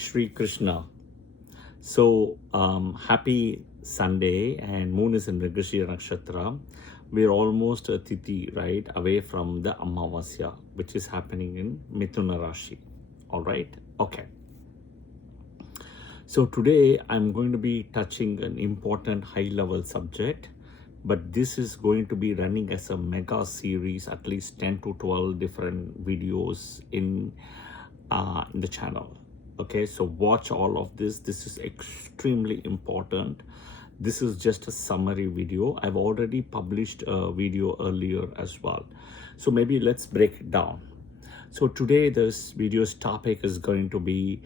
Shri Krishna. So happy Sunday, and moon is in Mrigashira Nakshatra. We're almost a Tithi, right, away from the Amavasya, which is happening in Mithuna Rashi. All right, okay. So today I'm going to be touching an important high-level subject, but this is going to be running as a mega series, at least 10 to 12 different videos in the channel. Okay, so watch all of this. This is extremely important. This is just a summary video. I've already published a video earlier as well. So maybe let's break it down. So today this video's topic is going to be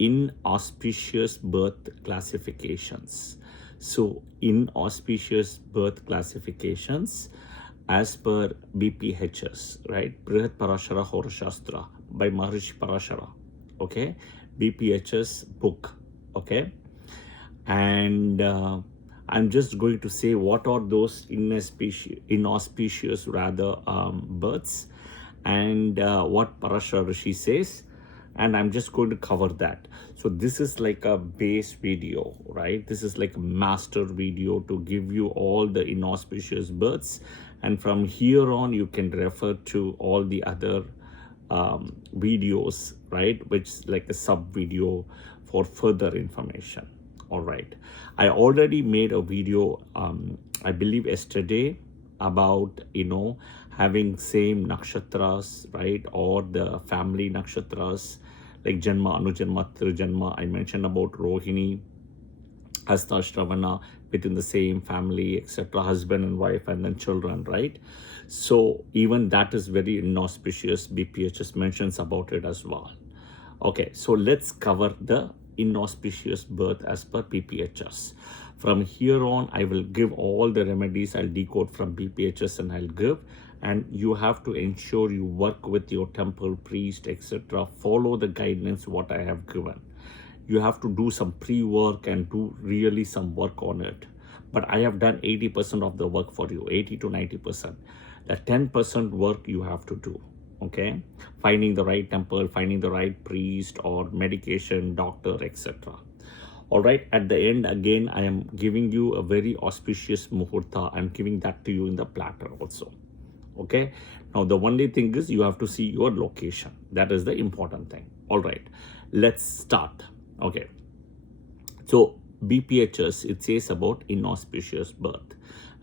inauspicious birth classifications. So inauspicious birth classifications as per BPHS, right? Brihat Parashara Horashastra by Maharishi Parashara. Okay, BPHS book. Okay, and I'm just going to say what are those inauspicious rather births, and what Parashara Rishi says, and I'm just going to cover that. So this is like a base video, right? This is like a master video to give you all the inauspicious births, and from here on you can refer to all the other videos, right, which is like a sub video for further information. All right, I already made a video I believe yesterday about having same nakshatras, right, or the family nakshatras like Janma, Anujanma, Trijanma. I mentioned about Rohini, Hasta, Shravana within the same family, etc., husband and wife, and then children, right? So even that is very inauspicious. BPHS mentions about it as well. Okay, so let's cover the inauspicious birth as per BPHS. From here on, I will give all the remedies. I'll decode from BPHS and I'll give. And you have to ensure you work with your temple priest, etc. Follow the guidance what I have given. You have to do some pre-work and do really some work on it. But I have done 80% of the work for you, 80 to 90%. The 10% work you have to do, okay? Finding the right temple, finding the right priest or medication, doctor, etc. All right, at the end, again, I am giving you a very auspicious muhurta. I'm giving that to you in the platter also, okay? Now, the only thing is you have to see your location. That is the important thing. All right, let's start. Okay, so BPHS, it says about inauspicious birth,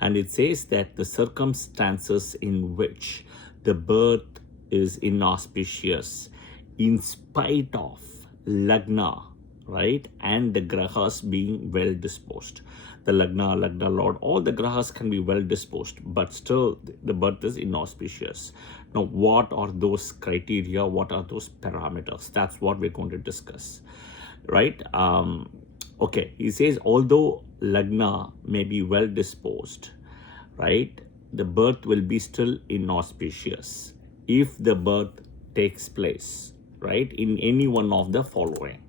and it says that the circumstances in which the birth is inauspicious in spite of lagna, right, and the grahas being well disposed. The lagna lord, all the grahas can be well disposed, but still the birth is inauspicious. Now, what are those criteria? What are those parameters? That's what we're going to discuss, right? Okay, he says although lagna may be well disposed, right, the birth will be still inauspicious if the birth takes place, right, in any one of the following.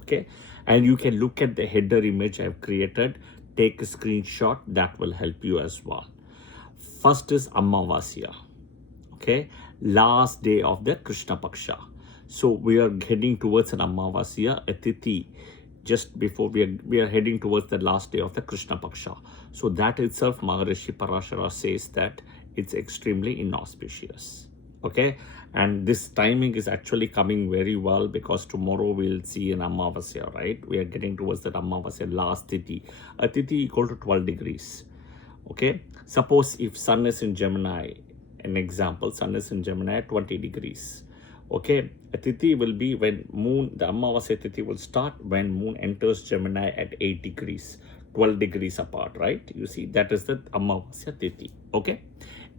Okay, and you can look at the header image I've created, take a screenshot, that will help you as well. First is Amavasya, okay, last day of the Krishna Paksha. So we are heading towards an Amavasya, a Tithi, just before we are heading towards the last day of the Krishna Paksha. So that itself, Maharishi Parashara says that it's extremely inauspicious. Okay, and this timing is actually coming very well because tomorrow we'll see an Amavasya, right? We are getting towards that Amavasya last Tithi. A Tithi equal to 12 degrees. Okay, suppose if Sun is in Gemini, an example, Sun is in Gemini at 20 degrees. Okay, a Tithi will be when moon, the Amavasya Tithi will start when moon enters Gemini at 8 degrees, 12 degrees apart, right? You see, that is the Amavasya Tithi, okay?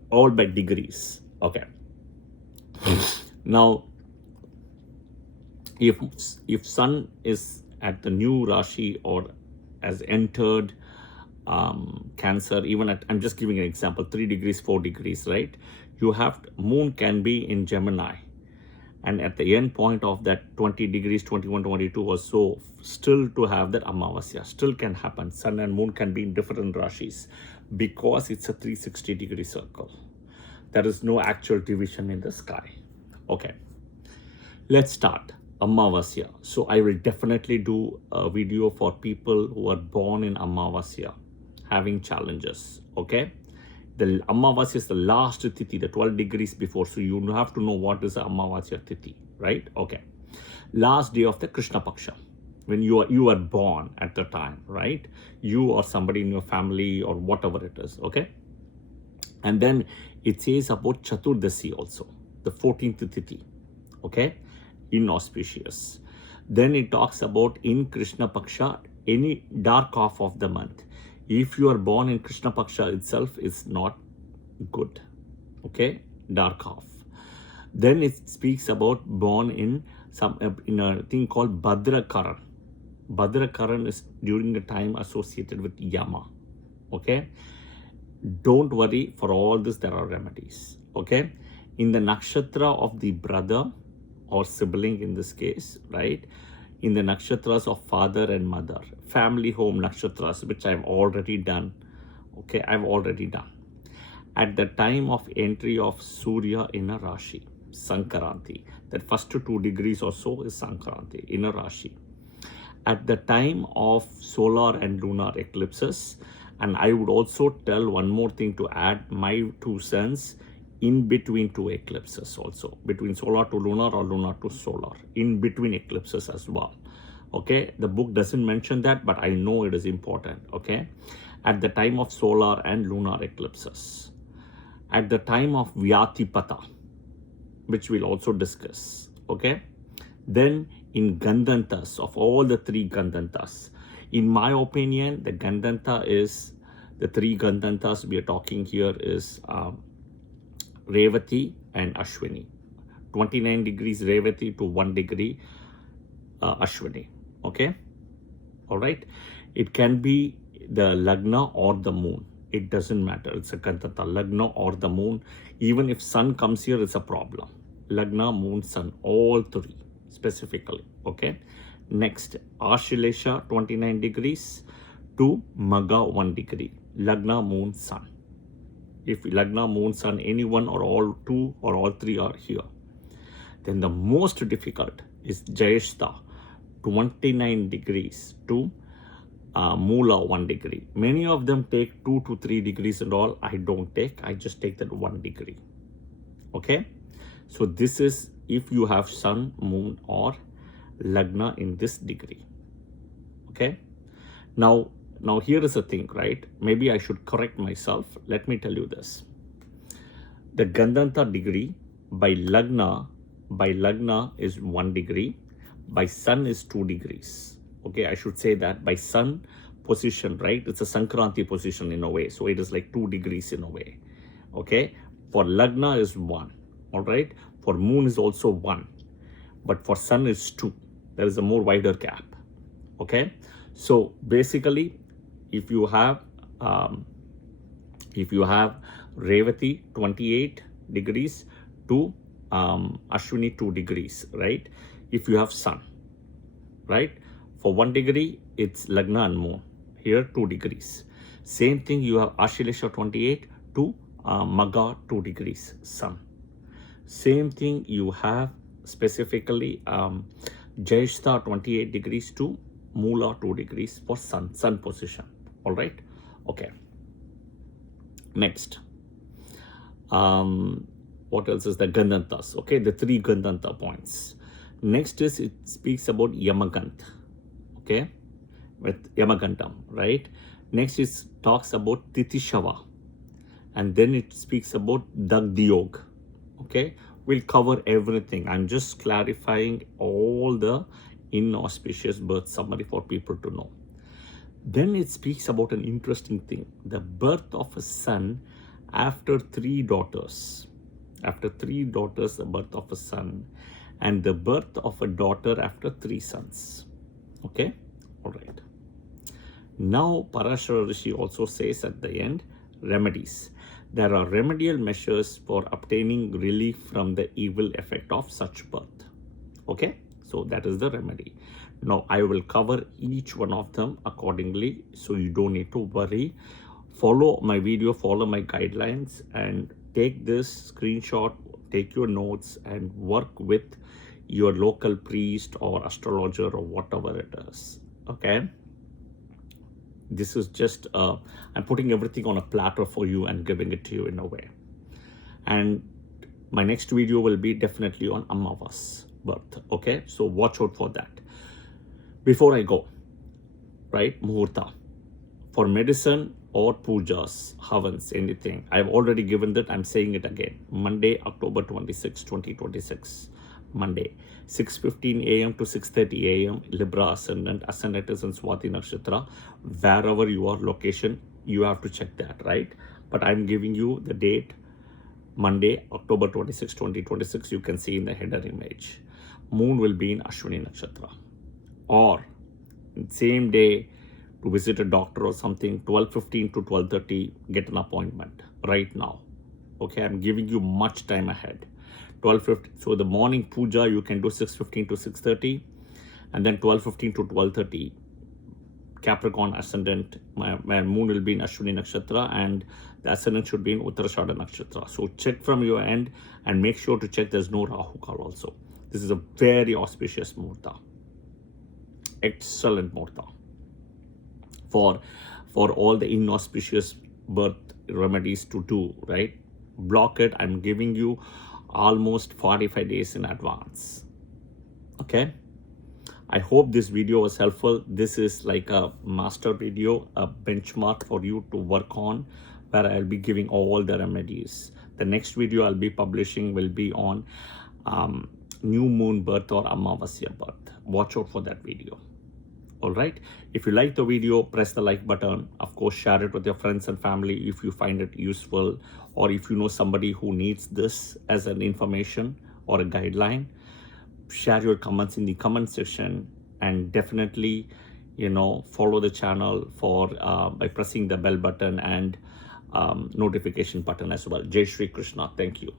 All by degrees, okay? Now, if Sun is at the new Rashi or has entered Cancer, even at, I'm just giving an example, 3 degrees, 4 degrees, right? You have, moon can be in Gemini. And at the end point of that 20 degrees, 21, 22 or so, still to have that Amavasya, still can happen. Sun and moon can be in different Rashis because it's a 360-degree circle. There is no actual division in the sky. Okay, let's start. Amavasya. So I will definitely do a video for people who are born in Amavasya, having challenges. Okay, the Amavasya is the last Tithi, the 12 degrees before. So you have to know what is the Amavasya Tithi, right? Okay, last day of the Krishna Paksha, when you are born at the time, right? You or somebody in your family or whatever it is. Okay, and then it says about Chaturdasi also, the 14th Tithi. Okay, inauspicious. Then it talks about in Krishna Paksha, any dark half of the month. If you are born in Krishna Paksha itself, it's not good. Okay, dark half. Then it speaks about born in in a thing called Bhadrakaran. Bhadrakaran is during the time associated with Yama. Okay, don't worry, for all this there are remedies. Okay, in the nakshatra of the brother or sibling in this case, right? In the nakshatras of father and mother, family home nakshatras, which I've already done. Okay, I've already done. At the time of entry of Surya in a Rashi, Sankaranti, that first 2 degrees or so is Sankaranti in a Rashi. At the time of solar and lunar eclipses, and I would also tell one more thing to add my 2 cents, in between 2 eclipses also, between solar to lunar or lunar to solar, in between eclipses as well. Okay, the book doesn't mention that, but I know it is important. Okay, at the time of solar and lunar eclipses, at the time of Vyatipata, which we'll also discuss. Okay, then in Gandhantas, of all the 3 Gandhantas, in my opinion, the Gandhanta is, the 3 Gandhantas we are talking here is Revati and Ashwini. 29 degrees Revati to 1 degree Ashwini. Okay, all right. It can be the Lagna or the moon. It doesn't matter. It's a Gandhanta, Lagna or the moon. Even if sun comes here, it's a problem. Lagna, moon, sun, all 3 specifically. Okay. Next, Ashlesha 29 degrees to Magha 1 degree. Lagna, moon, sun. If Lagna, moon, sun, anyone or all 2 or all 3 are here. Then the most difficult is Jyeshta 29 degrees to Mula 1 degree. Many of them take 2 to 3 degrees and all. I don't take. I just take that 1 degree. Okay. So this is if you have sun, moon or Lagna in this degree. Okay. Now here is the thing, right? Maybe I should correct myself. Let me tell you this. The Gandhanta degree by Lagna is 1 degree. By sun is 2 degrees. Okay, I should say that by sun position, right? It's a Sankranti position in a way. So it is like 2 degrees in a way. Okay, for Lagna is 1. All right, for moon is also 1. But for sun is 2. There is a more wider gap. Okay, so basically, if you have Revati 28 degrees to Ashwini 2 degrees, right? If you have sun, right? For 1 degree, it's Lagna and moon. Here 2 degrees. Same thing, you have Ashlesha 28 to Magha 2 degrees, sun. Same thing you have specifically Jyeshta 28 degrees to Mula 2 degrees for sun position. All right. Okay. Next. What else is the Gandhantas? Okay, the 3 Gandhanta points. Next is it speaks about Yamagant. Okay, with Yamagantam, right? Next it talks about Titishava. And then it speaks about Dagdiyog. Okay, we'll cover everything. I'm just clarifying all the inauspicious birth summary for people to know. Then it speaks about an interesting thing, the birth of a son after 3 daughters. After 3 daughters, the birth of a son, and the birth of a daughter after 3 sons. Okay, all right. Now Parashara Rishi also says at the end, remedies. There are remedial measures for obtaining relief from the evil effect of such birth. Okay, so that is the remedy. Now I will cover each one of them accordingly, so you don't need to worry. Follow my video, follow my guidelines, and take this screenshot, take your notes and work with your local priest or astrologer or whatever it is. Okay, this is just I'm putting everything on a platter for you and giving it to you in a way. And my next video will be definitely on Amavas birth. Okay, so watch out for that. Before I go, right, Muhurta for medicine or pujas, havans, anything, I've already given that. I'm saying it again. Monday, October 26, 2026. Monday, 6:15 a.m. to 6:30 a.m. Libra ascendant. Ascendant is in Swati Nakshatra. Wherever you are location, you have to check that, right? But I'm giving you the date, Monday, October 26, 2026. You can see in the header image. Moon will be in Ashwini Nakshatra. Or same day, to visit a doctor or something, 12:15 to 12:30, get an appointment right now. Okay, I'm giving you much time ahead. 12:50. So the morning puja you can do 6:15 to 6:30, and then 12:15 to 12:30. Capricorn ascendant, my moon will be in Ashwini Nakshatra, and the ascendant should be in Uttarashada Nakshatra. So check from your end and make sure to check there's no Rahu Kal also. This is a very auspicious Muhurta. Excellent Muhurta for all the inauspicious birth remedies to do, right? Block it. I'm giving you almost 45 days in advance. Okay, I hope this video was helpful. This is like a master video, a benchmark for you to work on, where I'll be giving all the remedies. The next video I'll be publishing will be on new moon birth or Amavasya birth. Watch out for that video. All right, if you like the video, press the like button. Of course, share it with your friends and family if you find it useful, or if you know somebody who needs this as an information or a guideline. Share your comments in the comment section, and definitely, follow the channel for by pressing the bell button and notification button as well. Jai Shri Krishna. Thank you.